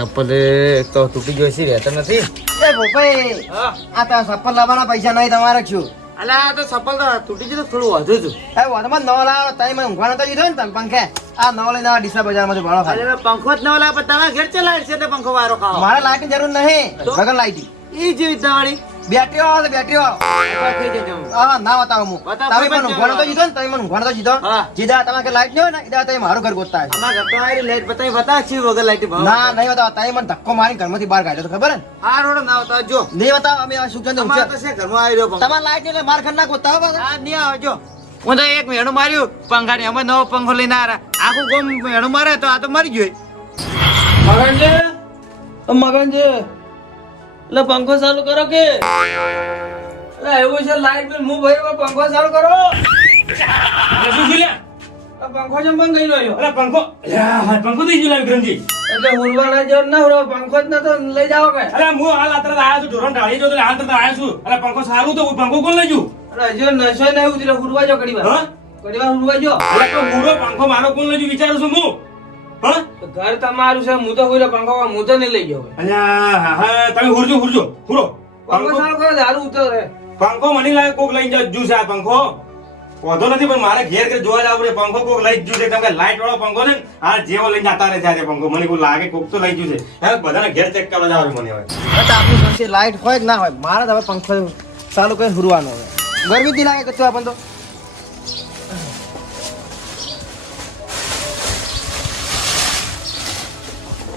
ચપ્પલ તો તૂટી ગયો છે રહેતો નથી. એ ભોપાઈ આ તો ચપ્પલ લાવવાના પૈસા નહીં તમારે શું? અલા આ તો ચપ્પલ તો તૂટી ગયું થોડું વધુ હતું. એ વધમાં નવો લાવો તઈ મને ઊંઘવા નતો દીધો ને તમે પંખે આ નવો લઈને આવા ડીસા બજારમાં ભાડો ખાલી. અરે પંખો જ ન લાવ પણ તમે ઘેર ચલાવી છે એટલે પંખો વારો ખાઓ. મારે લાઈટની જરૂર નહીં વગર લાઈટી ઈ જેવી તમારી બેટરીઓ આવે તો બેટરીઓ થઈ જજો. હા ના બતાવો હું બતાવો, તમે બતાવો. મને ઊંઘવા નતો દીધો ને તમે મને ઊંઘવા નતો દીધો હા. જીદા તમારે કે લાઈટ નહીં હોય ને ઈદા તમે મારું ઘર ગોતતા હશે. અમાર ઘર તો આરી લાઈટ બતાવી બતા છે વગર લાઈટ ભાવ. ના નહીં બતાવો તમે મને ધક્કો મારી ઘરમાંથી બહાર કાઢ્યો તો ખબર હે ને? આ રોડ ના આવતા જો. નહીં બતાવો અમે આ સુગંધ તમારે તો છે ઘરમાં આવી રહ્યો પંખો. તમારે લાઈટ નહીં એટલે માર ઘર ના ગોતતા હો પાછા. આ નહીં આવજો. હું તો એક મેણું માર્યું પંખાને અમે નવો પંખો લઈને આવ્યા. આખું ગોમ મેણું મારે તો આ તો મરી ગયો. મગનજી એટલે પંખો ચાલુ કરો કે એટલે એવું છે લાઈટ બિલ હું ભાઈ પંખો ચાલુ કરો શું થયું પંખો જેમ બંધ ગઈ રહ્યો અરે પંખો પંખો થઈ ગયું વિક્રમજી. એટલે હુરવાના જોર ના હુરો પંખો જ નતો લઈ જાવ કે અરે હું હાલ અત્યારે આવ્યો છું ઢોરણ ઢાળી જો એટલે હાલ તરત આવ્યો છું. અરે પંખો સારું તો પંખો કોણ લઈ જુ? એટલે હજુ નશો નહીં ઉતર્યો હુરવા જો ઘડી વાર હા? ઘડી વાર હુરવા જો અરે તો પૂરો પંખો મારો કોણ લઈ જુ વિચારું છું હું. હા ઘર તમારું છે હું તો હુરો પંખો હું તો નહીં લઈ ગયો અલ્યા હા તમે હુરજો હુરો પંખો ચાલુ કરો દારૂ ઉતરે પંખો મને લાગે કોક લઈ જુ છે આ પંખો વધો નથી પણ મારે ઘેર ઘેર જોવા જવું પડે. પંખો કોક લઈ જુ છે કેમ કે લાઈટ વાળો પંખો ને આ જેવો લઈને જતા રહે છે પંખો મને કોઈ લાગે કોક તો લઈ જુ છે. હવે બધાને ઘેર ચેક કરવા જવાનું મને હવે. તો આપણી પાસે લાઈટ હોય કે ના હોય મારે તો હવે પંખો ચાલુ કરીને હુરવાનો હવે ગરમી થી લાગે કચ્છું આપણ તો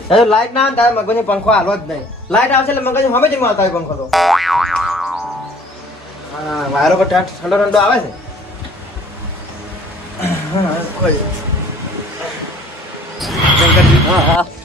હવે લાઈટ ના આવે તારે મગજને પંખો હાલવો જ નહીં. લાઈટ આવશે એટલે મગજ હવે જ મારતા હોય પંખો તો હા વાયરો પર ઠંડો ઠંડો આવે છે.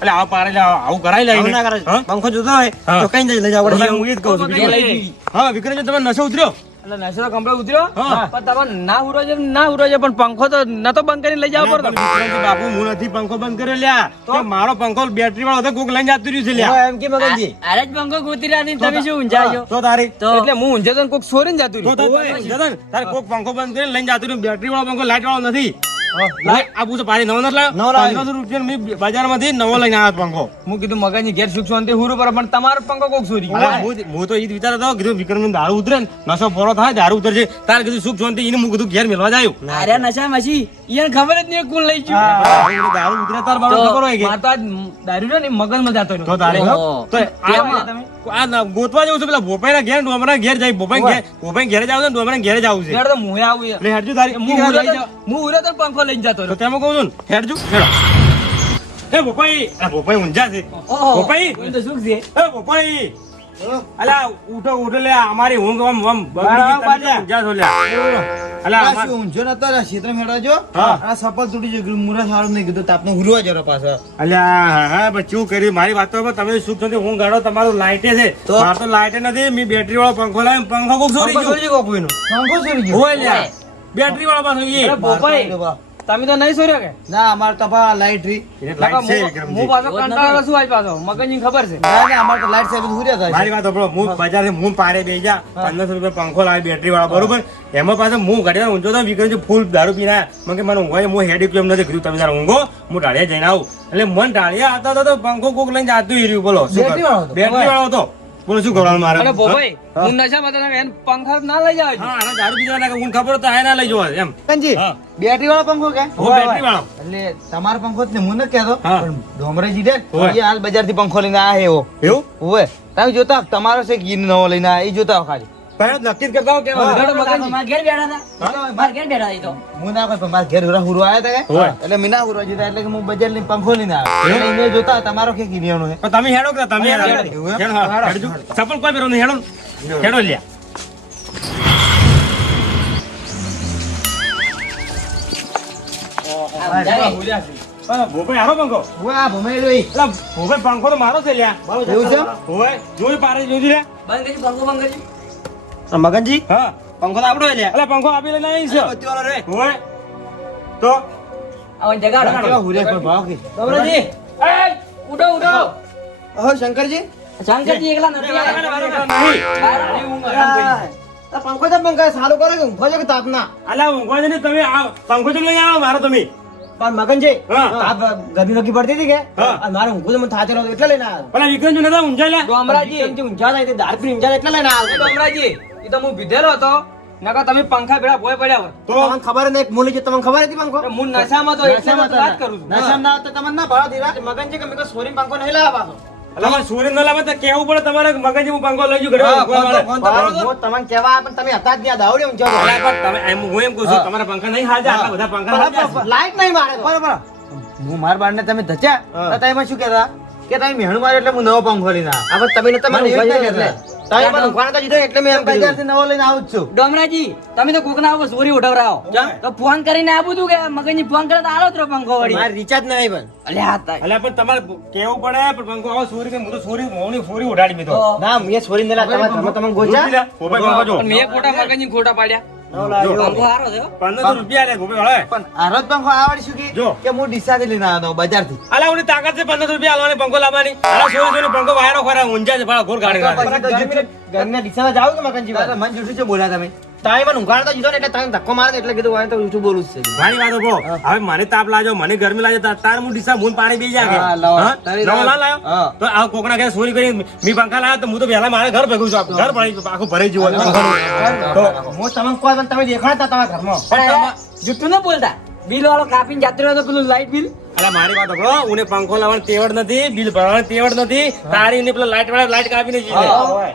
એટલે આવો પારે આવું કરાઈ આવું ના કરે. હા? પંખો જોતો હોય હા. તો કઈ જઈ લઈ જાવ હું પડે. એ જ કહું છું વિક્રમજી. હા વિક્રમજી તમે નશો ઉતર્યો એટલે નશો કમ્પ્લીટ ઉતર્યો હા. પણ તમે ના હુરો છે પણ પંખો તો નતો બંધ કરીને લઈ જાવ પડતો વિક્રમજી બાપુ હું નથી પંખો બંધ કર્યો લ્યા તો મારો પંખો બેટરી વાળો હતો કોક લઈને જતું રહ્યું છે લ્યા. એમ કે મગનજી અરે જ પંખો ગોતી રહ્યા નહીં તમે શું ઊંઝાજો તો તારી એટલે હું ઊંઝે તો કોક સોરીને જતું તો રહ્યું તારે કોક પંખો બંધ કરીને લઈને જતું રહ્યું. બેટરી વાળો પંખો લાઈટ વાળો નથી. લાઈટ આપું તો પારી નવો નથી નવો લાવ્યો. લાવ્યો. 1500 રૂપિયા મેં બજારમાંથી નવો લઈને આવ્યો પંખો. હું કીધું મગજની ઘેર સુખ શાંતિ હુરું પર પણ તમારો પંખો કોક સોરી અરે હું તો એ જ વિચારતો હતો કીધું વિક્રમ દારૂ ઉતરે ને નશો પૂરો થાય દારૂ ઉતરશે તારે કીધું સુખ શાંતિ એને હું કીધું ઘેર મેળવા જાય. અરે નશા મસી ઈયન ખબર જ નહીં કોણ લઈ ગયું દારૂ ઉતરે તાર બાબા ખબર હોય કે માર તો આજ દારૂ રહ્યો ને મગજમાં જાતો રહ્યો તો તારે તો કેમાં? આ ગોતવા જવું છે પેલા ભોપાઈના ઘેર ડોમરા ઘેર જાય ભોપાઈ ઘેરે જાવ છે ડોમરા ઘેરે જવું છે. ઘેર તો મુહે આવું યાર. એટલે હેડજો તારી હું ઉરે તો પંખો લઈને જતો રહ્યો. તો તેમાં કહું છું ને હેડજો હેડો. એ ભોપાઈ આ ભોપાઈ ઊંઝા છે. ભોપાઈ કોઈ તો સુખ છે એ ભોપાઈ અલા ઉઠો ઉઠો લે અમારી ઊંઘ આમ આમ બગડી ગઈ તમે તો ઊંઝા છો લે. અલા આ શું ઊંઝો નતો રે ક્ષેત્ર મેળવા જો હા. આ સપલ તૂટી ગયું મુરા સારું નહીં કીધું તાપનો હુરવા જરો પાછો અલ્યા હા પણ શું કર્યું મારી વાત તો તમે સુખ નથી હું ગાડો તમારું લાઈટે છે તો? મારે તો લાઈટે નથી મેં બેટરી વાળો પંખો લાવ્યો પંખો કોક ચોરી ગયો કોઈનું પંખો ચોરી ગયો હોય લ્યા બેટરી વાળો પાછો એ અરે ભોપાઈ તમે તો નહીં સોર્યો કે ના અમાર તો પા લાઈટ રી લાઈટ છે વિક્રમજી. હું પાછો કંટાળો છું આજ પાછો મગજની ખબર છે ના ના અમાર તો લાઈટ સાહેબ હુર્યા થાય મારી વાત સાંભળો હું બજારથી હું પારે બેસી જા 1500 રૂપિયા પંખો લાવી બેટરી વાળો બરોબર એમાં પાછો હું ઘડી વાર ઊંચો તો વિક્રમજી ફૂલ દારૂ પીને આયા. મને કે મને ઊંઘવાય હું હેડી કેમ નથી કીધું તમે તારે ઊંઘો હું ઢાળિયા જઈને આવું એટલે મન ઢાળિયા હતા તો પંખો કોક લઈને જાતું રહ્યું બોલો શું બેટરી વાળો હતો? બેટરી વાળો હતો બોલો શું કરવાનું મારે અરે ભોપાઈ હું નશામાં તને એને પંખા ના લઈ જાવ હા આના દારૂ પીવા ના ઊંઘ ખબર તો આ ના લઈ જવા એમ કંજી હા. બેટરી વાળો પંખો કે હું બેટરી વાળો એટલે તમારો પંખો જ ને હું નથી કહેતો હા. પણ ડોમરેજી દે હોય. એ હાલ બજાર થી પંખો લઈને આયા એવો એવું ઓવે તમે જોતા તમારો છે ગીર નવો લઈને આયા એ જોતા ખાલી પહેલા નક્કી જ કરતા હો કે હા. ઘેર બેઠા હતા હું ના કોઈ પણ મારા ઘેર હુરો આયા હતા હોય. કે એટલે મીના હુરો જીતા એટલે કે હું બજાર લઈને પંખો લઈને આવ્યો એટલે એને જોતા તમારો કે ગીરિયાનો છે પણ તમે હેડો કે તમે હેડો. એવું એમ? હેડો, હા, હેડો. હેડજો. ચપ્પલ કોઈ પહેરો નહીં હેડો હેડો લ્યા ભોપાઈ હારો પંખો ઓવે આ ભમાઈ રહ્યો ઈ. એટલે ભોપાઈ પંખો તો મારો છે લ્યા એવું છે હોય જોઈ પારે જોઈ લ્યા મગનજી હા પંખો તો આપણો લ્યા એટલે પંખો આપી લઈને આવી છે બત્તીવાળો રે હોય તો કેવા હુરે કોઈ ભાવ કે ગૌરવજી ઉડો ઉડો હો શંકરજી શંકરજી એકલા નથી નહીં. આ પંખો તો પંખો સારું કરો કે ઊંઘો છો કે તાપના અલા ઊંઘવા છે ને તમે આ પંખો ચમ લઈ આવો મારો તમે પણ મગનજી હા. આ ગરમી નોકી પડતી હતી કે હા. અને મારે ઊંઘું તો મને થાચેલો હતો એટલે લઈને આવ્યો પેલા વિક્રમજી નતા ઊંઝાયેલા? ડોમરાજી વિક્રમજી ઊંઝા થાય તે દારૂ પીને ઊંઝા થાય એટલે લઈને આવ્યો ડોમરાજી એ તો હું પીધેલો હતો નકર તમે પંખા ભેળા ભોય પડ્યા હોત. તો તમને ખબર નહીં એક મૂલી છે તમને ખબર હતી પંખો તો હું નશામાં તો એટલે નશામાં તો વાત કરું છું. નશામાં ના તો તમને ના ભાવ દીધા મગનજી કે મેં કોઈ સોરી પંખો નહીં લાવવા પાછો એટલે મારે સૂર્ય ન લાવે તો કેવું પડે તમારે મગજે હું પંખો લઈ જઉં ઘરે હા, ઊંઘવા મળે. ફોન તો કરો છો. હું તમને કહેવા આવ્યા પણ તમે હતા જ ત્યાં દાવડે ઊંઝા અલા, પણ તમે હું એમ કહું છું તમારા પંખા નહીં હાજર આટલા બધા પંખા હાજર છે. લાઈટ નહીં મારે તો. બરાબર હું મારા બારને તમે ધચ્યા હા. તો તમે શું કહેતા કે તમે મેણું માર્યું એટલે હું નવો પંખો લઈને આવ્યો. આ પણ તમે નતા મને મને ઊંઘવા ઊંઘવા દીધા એટલે તમે પણ ઊંઘવા નતા દીધા એટલે મેં એમ કહ્યું બજારથી નવો લઈને આવું જ છું. ડોમરાજી તમે તો કોકના ઉપર ચોરી ઉઠવરાવો તો ફોન કરીને આપું તું કે મગનજી ફોન કરે તો આલો જ રહો પંખો વળી મારે રિચાર્જ નહીં પણ અલે હા તાય. અલા, પણ તમારે કેવું પડે પણ પંખો આવો સૂર્ય કે હું તો સૂર્ય મોની સૂર્ય ઉડાડી મેં તો. ના મેં છોરી ને તમારે તમે તમે ગોચા જોઈ લે, ગોપાઈ પંખો જો. પણ મેં ખોટા મગજની ખોટા પાડ્યા. પંખો હારો થયો 1500 રૂપિયા લે ગોપાઈ વાળા. પણ આરો જ પંખો આવડી શું કે જો. કે હું ડીસાથી લઈને આવ્યો હતો બજારથી. અલા, ઓની તાકાત છે 1500 રૂપિયા આલવાની પંખો લાવવાની. અલા, સૂર્ય પંખો વાયરો ખરા ઊંઝા છે ભાડા ઘોર ગાડી કાઢે. ગરમીના દિશામાં જાવ કે મગનજી તારે મન જુઠું છે બોલ્યા તમે. તમે પણ ઊંઘાડો તો જીધો ને એટલે તમે ધક્કો મારે એટલે કીધું વાંધો તો જૂઠું બોલું જ છે મારી વાતો કહો. હવે મને તાપ લાગ્યો મને ગરમી લાગે તાર હું ડીસા મૂન પાણી બેસી જાય હા, લાવો. તારી નવો લાવો. ના લાવ્યો હા. તો આ કોકના ઘરે ચોરી કરી મી પંખા લાવ્યો તો હું તો વહેલા મારે ઘર ભેગું છું ઘર ભરાઈ આખું ભરાઈ ગયું હતું. તો હું તમને કોઈ પણ તમે દેખાડતા તમારા ઘરમાં પણ જુઠ્ઠું ન બોલતા બિલ વાળો કાપીને જાતો રહ્યો તો પેલું લાઈટ બિલ અલા, મારી વાત સાંભળો. ઉને પંખો લાવવાની તેવડ નથી બિલ ભરવાની તેવડ નથી તારી ને પેલા લાઈટ વાળા લાઈટ કાપીને જઈ લે.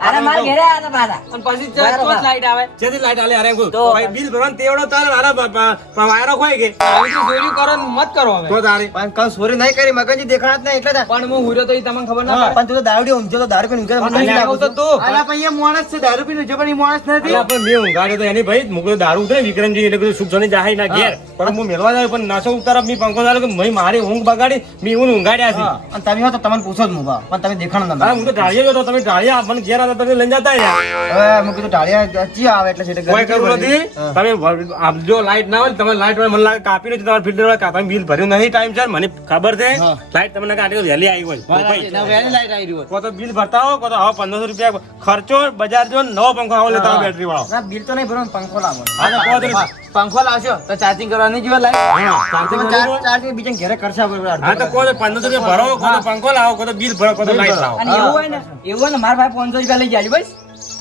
અરે મારે ઘરે આયા હતા પાછા અને પછી ચોથ લાઈટ આવે જેથી લાઈટ આલે અરે એમ કહું. તો ભાઈ બિલ ભરવાની તેવડો તારે મારા વાયરો ખોઈ ગઈ આવી રીતે ચોરી કરો ને મત કરો હવે. તો તારી પણ કઈ ચોરી નહીં કરી મગનજી દેખાડા જ નહીં એટલે જ. પણ હું હુર્યો તો ઈ તમને ખબર ના પડે. પણ તું તો દારૂડી ઊંઘજો તો દારૂ પીને ઊંઘે તો મને પણ નહીં આવું તો લાગતું. તું. અલા પણ એ માણસ છે દારૂ પીને છે પણ એ માણસ નથી. અલા, પણ મેં ઊંઘાડ્યો તો એની ભાઈ મુકલો દારૂ ઉતરે વિક્રમજી એટલે કીધું સુખ જોની જાહે ના ઘેર પણ હું મેળવા જાય પણ નાસો ઉતાર મી પંખો ચાલ્યો કે મેં મારી ઊંઘ બગાડી મી ઊંઘાડ્યા છે. હા, અને તમે હો તો તમને પૂછો જ મુભા પણ તમે દેખાણ હા, હું તો ઢાળીએ ગયો તો તમે ઢાળીએ મને ઘેર હતા તમે લઈને જતા રહ્યા. હવે મેં કીધું ટાળિયા ચી આવે એટલે છે કોઈ કરવું નથી તમે આમ જો લાઈટ ના હોય ને તમે લાઈટ મને લાગે કાપી નથી તમારે ફિલ્ટર વાળા કાપી બિલ ભર્યું નહીં ટાઈમ સર મને ખબર છે હા. લાઈટ તમને કાઢી વહેલી આવી હોય ના, વહેલી લાઈટ આવી રહી હોય. કો તો બિલ ભરતા હો કો તો આવો 1500 રૂપિયા ખર્ચો બજાર જો નવો પંખો આવો લેતા બેટરી વાળો ના બિલ તો નહીં ભરવાનું પંખો લાવો હા, તો કહો તો હા, પંખો લાવશો તો ચાર્જિંગ કરવાની જોઈએ લાઈટ. ચાર બીજા ઘરે કરશા બરોબર હા, તો કહો તો 1500 રૂપિયા ભરો કો તો પંખો લાવો કો તો બિલ ભરો કો તો લાઈટ લાવો અને એવું હોય ને મારા ભાઈ 500 રૂપિયા લઈ જાય બસ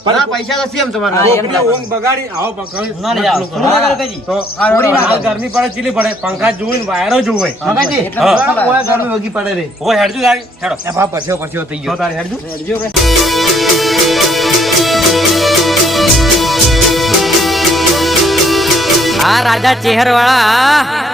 ના પૈસા તો સેમ તમારા હા, એમ કોકની ઊંઘ બગાડી આવો પંખો ના લઈ આવો. થોડું આગળ કહેજી. તો હાલ ગરમી પડે ચીલી પડે પંખા જોઈને વાયરો જોવે મગાજી, એટલે હા. થોડા મોડા ગરમી વગી પડે રે. ઓ હેડજો તારી હેડો એ બાપ પરસ્યો થઈ તો ગયો. તારી હેડજો આ રાજા ચેહર વાળા